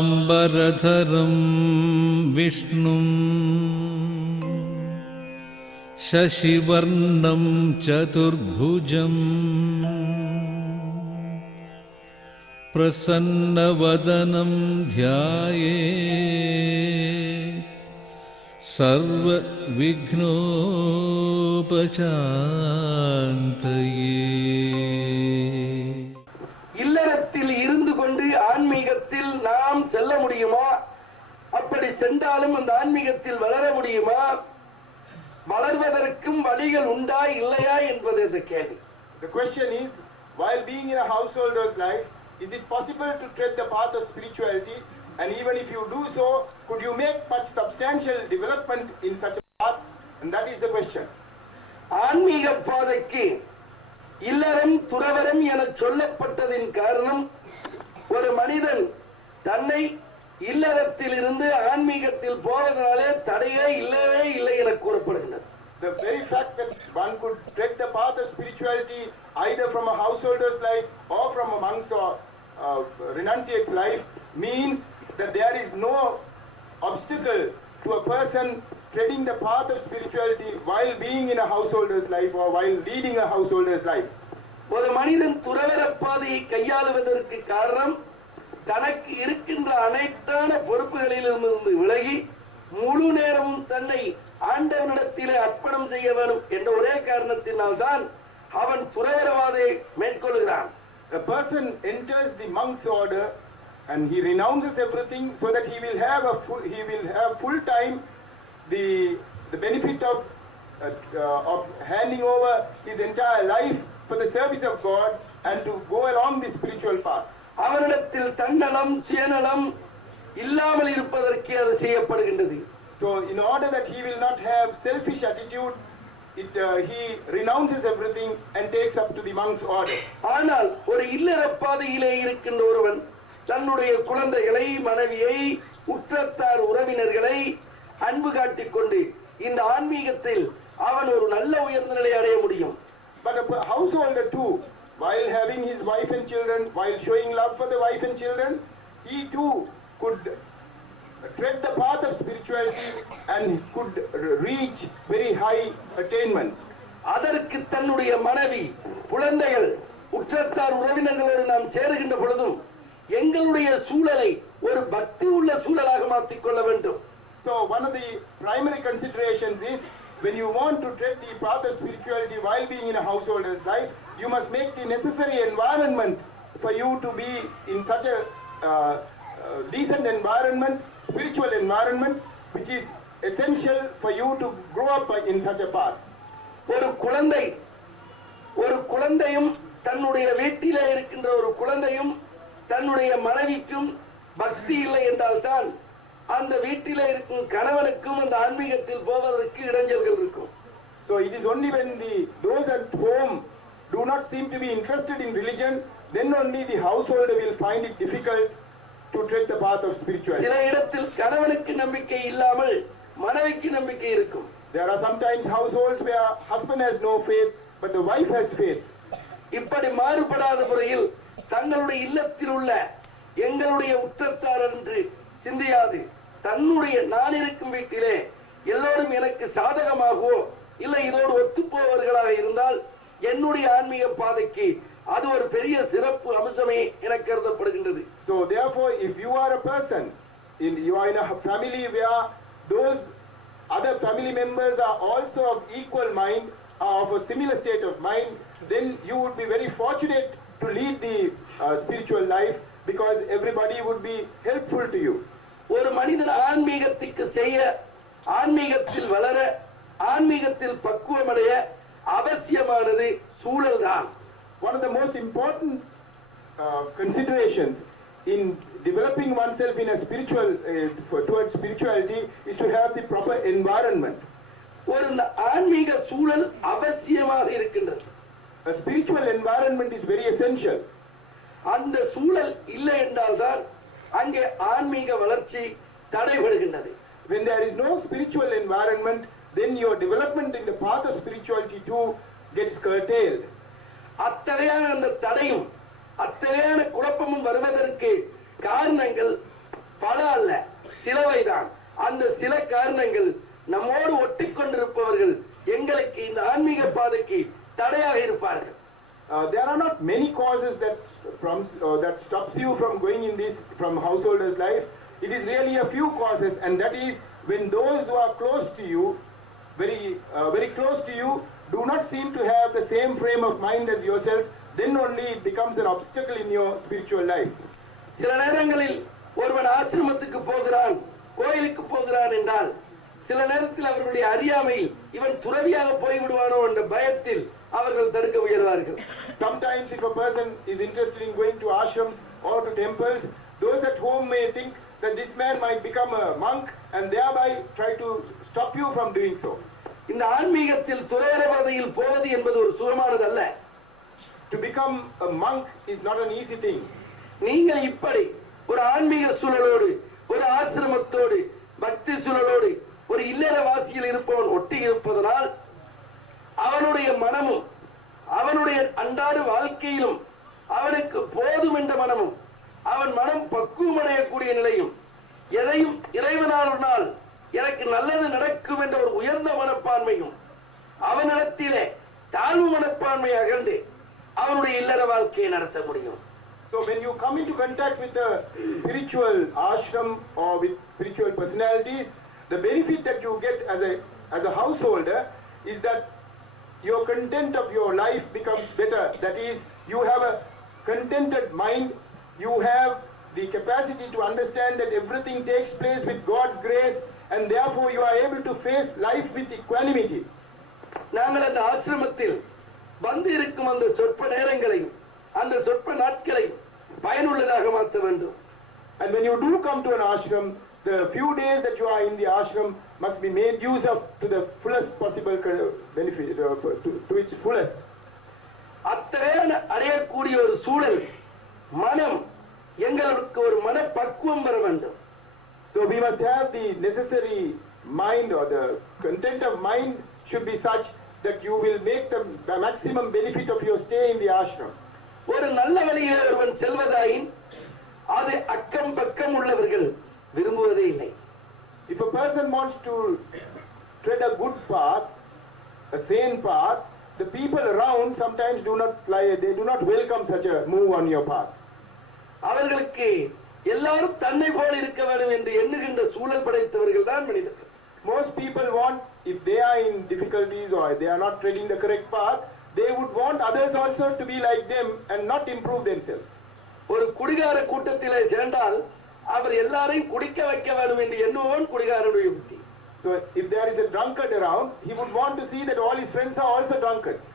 शुक्लांबरधरं विष्णुं शशिवर्णं चतुर्भुजं प्रसन्नवदनं ध्यायेत् सर्वविघ्नोपशान्तये. இல்லறத்தில் இருந்து கொண்டு ஆன்மீகத்தில் நாம் செல்ல முடியுமா? அப்படி சென்றாலும் அந்த ஆன்மீகத்தில் வளர முடியுமா? வளர்வதற்கும் வழிகள் உண்டா இல்லையா என்பது இந்த கேள்வி. The question is, while being in a householder's life, is it possible to tread the path of spirituality? And even if you do so, could you make much substantial development in such a path? And that is the question. ஆன்மீக பாதைக்கு இல்லறம் துறவரம் என சொல்லப்பட்டதின் காரணம், ஒரு மனிதன் தன்னை இல்லறத்தில் இருந்து ஆன்மீகத்தில் போவதனாலே தடையே இல்லவே இல்லை என கூறப்படுகிறது. The very fact that one could tread the path of spirituality either from a householder's life or from a monk's or renunciate's life means that there is no obstacle to a person treading the path of spirituality while being in a householder's life or while leading a householder's life. ஒரு மனிதன் துறவற பாதையை கையாளுவதற்கு காரணம், தனக்கு இருக்கின்ற அனைத்தான பொறுப்புகளிலிருந்து விலகி முழு நேரமும் தன்னை ஆண்டவனிடத்திலே அர்ப்பணம் செய்ய வேண்டும் என்ற ஒரே காரணத்தினால் தான் அவன் துறவரவாதையை மேற்கொள்கிறான். A person enters the monk's order and he renounces everything so that he will have full time the benefit of handing over his entire life for the service of God and to go along the spiritual path. அவரிடத்தில் தன்னலம் சுயநலம் இல்லாமல் இருப்பதற்கு அது செய்யப்படுகின்றது. So in order that he will not have selfish attitude, he renounces everything and takes up to the monk's order. ஆனால் ஒரு இல்லற பாதையிலே இருக்கின்ற ஒருவன் தன்னுடைய குழந்தைகளை, மனைவியை, உற்றத்தார் உறவினர்களை அன்பு காட்டிக் கொண்டு இந்த ஆன்மீகத்தில் அவன் ஒரு நல்ல உயர்ந்த நிலை அடைய முடியும். But a householder too, while having his wife and children, while showing love for the wife and children, he too could tread the path of spirituality and could reach very high attainments. அதற்கு தன்னுடைய மனைவி, குழந்தைகள், உற்றத்தார் உறவினர்களோடு நாம் சேருகின்ற பொழுதும் எங்களுடைய சூழலை ஒரு பக்தி உள்ள சூழலாக மாற்றிக் கொள்ள வேண்டும். So one of the primary considerations is, when you want to tread the path of spirituality while being in a householder's life, you must make the necessary environment for you to be in such a decent environment, spiritual environment, which is essential for you to grow up in such a path. ஒரு குழந்தையும் தன்னுடைய வீட்டிலே இருக்கின்ற ஒரு குழந்தையும் தன்னுடைய மனைவிக்கும் பக்தி இல்லை என்றால் தான் அந்த வீட்டிலே இருக்கும் கணவனுக்கும் அந்த ஆன்மீகத்தில் போவதற்கு இடைஞ்சல்கள் இருக்கும். So it is only when those at home do not seem to be interested in religion, then only the householder will find it difficult to tread the path of spirituality. சில இடத்தில் கணவனுக்கு நம்பிக்கை இல்லாமல் மனைவிக்கு நம்பிக்கை இருக்கும். There are sometimes households where husband has no faith but the wife has faith. இப்படி மாறுபடாத முறையில் தங்களுடைய இல்லத்தில் உள்ள எங்களுடைய உற்றத்தார் என்று சிந்தியாது, தன்னுடைய நான் இருக்கும் வீட்டிலே எல்லோரும் எனக்கு சாதகமாகவோ இல்லை இதோடு ஒத்துப்போவர்களாக இருந்தால் என்னுடைய ஆன்மீக பாதைக்கு அது ஒரு பெரிய சிறப்பு அம்சமே என கருதப்படுகின்றது. So therefore, if you are a person, you are in a family where those other family members are also of equal mind, are of a similar state of mind, then you would be very fortunate to lead the spiritual life, because everybody would be helpful to you. ஒரு மனிதன் ஆன்மீகத்துக்கு செய்ய, ஆன்மீகத்தில் வளர, ஆன்மீகத்தில் பக்குவமடைய அவசியமானது சூழல் தான். One of the most important considerations in developing oneself in a spiritual towards spirituality is to have the proper environment. ஒரு ஆன்மீக சூழல் அவசியமாக இருக்கின்றது. A spiritual environment is very essential. அந்த சூழல் இல்லை என்றால் தான் அங்கே ஆன்மீக வளர்ச்சி தடைபடுகின்றது. When there is no spiritual environment, then your development in the path of spirituality too gets curtailed. அத்தகையான அந்த தடையும் அத்தகையான குழப்பமும் வருவதற்கு காரணங்கள் பல அல்ல, சிலவைதான். அந்த சில காரணங்கள் நம்மோடு ஒட்டிக்கொண்டிருப்பவர்கள் எங்களுக்கு இந்த ஆன்மீக பாதைக்கு தடையாக இருப்பார்கள். There are not many causes that stops you from going in this from householder's life. It is really a few causes, and that is when those who are close to you, very close to you, do not seem to have the same frame of mind as yourself. Then only it becomes an obstacle in your spiritual life. சில நேரங்களில் ஒருவன் ஆசிரமத்துக்கு போகிறான், கோயிலுக்கு போகிறான் என்றால் சில நேரத்தில் அவர்களுடைய அறியாமையில் இவன் துறவியாக போய்விடுவானோ என்ற பயத்தில் அவர்கள் தடுக்க முயல்வார்கள். Sometimes if a person is interested in going to ashrams or to temples, those at home may think that this man might become a monk and thereby try to stop you from doing so. இந்த ஆன்மீகத்தில் துறவற பாதையில் போவது என்பது ஒரு சுகமானது அல்ல. To become a monk is not an easy thing. நீங்கள் இப்படி ஒரு ஆன்மீக சூழலோடு, ஒரு ஆசிரமத்தோடு, பக்தி சூழலோடு, ஒரு இல்லறவாசியில் இருப்பவன் ஒட்டி இருப்பதனால் அவனுடைய மனமும் அவனுடைய அன்றாட வாழ்க்கையிலும் அவனுக்கு போதும் என்ற மனமும் அவன் மனம் பக்குவமடையக்கூடிய நிலையும் எதையும் இறைவனால் எனக்கு நல்லது நடக்கும் என்ற ஒரு உயர்ந்த மனப்பான்மையும் அவனிடத்திலே தாழ்வு மனப்பான்மை அகன்று அவனுடைய இல்லற வாழ்க்கையை நடத்த முடியும். So when you come into contact with a spiritual ashram or with spiritual personalities, the benefit that you get as a householder is that your content of your life becomes better. That is, you have a contented mind, you have the capacity to understand that everything takes place with God's grace, and therefore you are able to face life with equanimity. நாங்கள் அந்த ஆசிரமத்தில் வந்து இருக்கும் அந்த சொற்ப நேரங்களையும் அந்த சொற்ப நாட்களையும் பயனுள்ளதாக மாற்ற வேண்டும். And when you do come to an ashram, the few days that you are in the ashram must be made use of to the fullest possible benefit, to its fullest. அத்தகைய அடையக்கூடிய ஒரு சூழல் மனம் எங்களுக்கு ஒரு மன பக்குவம் வர வேண்டும். So we must have the necessary mind, or the content of mind should be such that you will make the maximum benefit of your stay in the ashram. ஒரு நல்ல வழியில் ஒருவன் செல்வதாயின் அது அக்கம் பக்கம் உள்ளவர்கள் விரும்புவதே இல்லை. If a person wants to tread a good path, a sane path, the people around sometimes they do not welcome such a move on your path. அவர்களுக்கு எல்லாரும் தன்னை போல இருக்க வேண்டும் என்று எண்ணுகின்ற சூழல் படைத்தவர்கள் தான் மனிதர்கள். Most people want, if they are in difficulties or they are not treading the correct path, they would want others also to be like them and not improve themselves. ஒரு குடிகார கூட்டத்திலே சேர்ந்தால் அவர் எல்லாரையும் குடிக்க வைக்க வேண்டும் என்று எண்ணுவன் குடிகாரனுடைய புத்தி. So if there is a drunkard around, he would want to see that all his friends are also drunkards.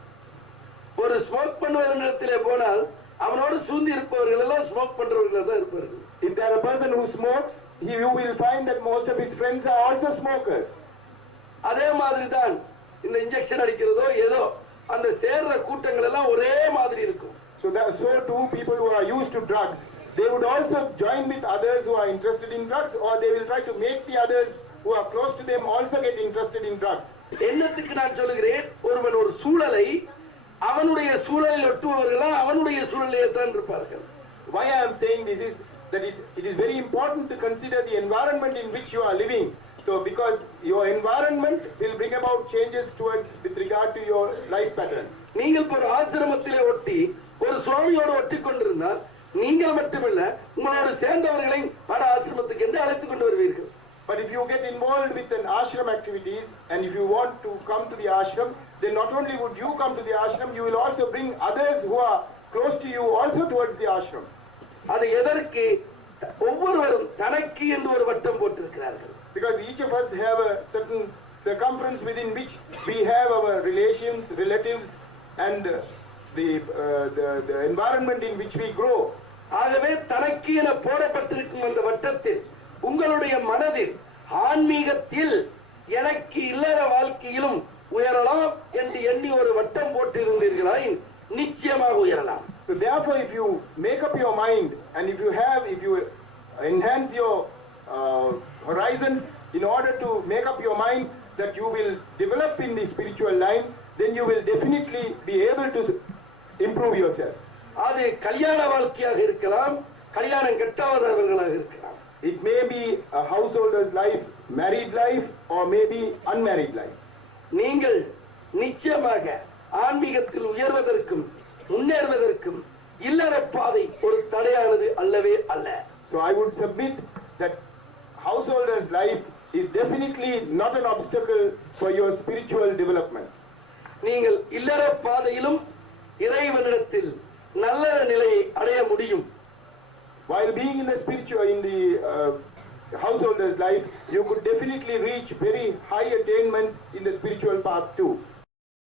ஒரு ஸ்மோக் பண்ணுவதற்கிடத்திலே போனால் அவனோடு சூழ்ந்து இருப்பவர்கள் எல்லாம் ஸ்மோக் பண்றவர்கள் தான் இருப்பார்கள். If there are a person who smokes, you will find that most of his friends are also smokers. அதே மாதிரி தான் இந்த இன்ஜெக்ஷன் அடிக்கிறதோ ஏதோ அந்த சேர்ற கூட்டங்கள் எல்லாம் ஒரே மாதிரி இருக்கும். So too people who are used to drugs, they would also join with others who are interested in drugs, or they will try to make the others who are close to them also get interested in drugs. என்னத்துக்கு நான் சொல்கிறேன், ஒருவன் ஒரு சூழலை அவனுடைய சூழலில் ஒட்டுபவர்களா அவனுடைய சூழலிலே தான் இருப்பார்கள். Why I am saying this is that it is very important to consider the environment in which you are living. So because your environment will bring about changes with regard to your life pattern. நீங்கள் ஒரு ஆசிரமத்திலே ஒட்டி ஒரு சுவாமியோடு ஒட்டி கொண்டிருந்தால் நீங்கள் மட்டுமல்ல உங்களோடு சேர்ந்தவர்களை பல ஆசிரமத்துக்கு என்று அழைத்துக் கொண்டு வருவீர்கள். But if you get involved with an ashram activities, and if you want to come to the ashram, then not only would you come to the ashram, you will also bring others who are close to you also towards the ashram. அது எதற்கு? ஒவ்வொருவரும் தனக்கு என்று ஒரு வட்டம் போட்டிருக்கிறார்கள். Because each of us have a certain circumference within which we have our relations, relatives, and the environment in which we grow. ஆகவே தனக்கு என போடப்பட்டிருக்கும் அந்த வட்டத்தில் உங்களுடைய மனதில் ஆன்மீகத்தில் எனக்கு இல்லற வாழ்க்கையிலும் உயரலாம் என்று எண்ணி ஒரு வட்டம் போட்டு இருந்தீர்களாய் நிச்சயமாக உயரலாம். So therefore, if you make up your mind, and if you enhance your horizons in order to make up your mind that you will develop in the spiritual line, then you will definitely be able to improve yourself. அது கல்யாண வாழ்க்கையாக இருக்கலாம், கல்யாணம் கட்டாதவர்களாக இருக்கலாம். It may be a householder's life, married life, or maybe unmarried life. நீங்கள் நிச்சயமாக ஆன்மீகத்தில் உயர்வதற்கும் முன்னேறுவதற்கும் இல்லற பாதை ஒரு தடையானது அல்லவே அல்ல. So I would submit that householder's life is definitely not an obstacle for your spiritual development. நீங்கள் இல்லற பாதையிலும் இறைவனிடத்தில் நல்ல நிலையை அடைய முடியும். While being in the householder's life, you could definitely reach very high attainments in the spiritual path too.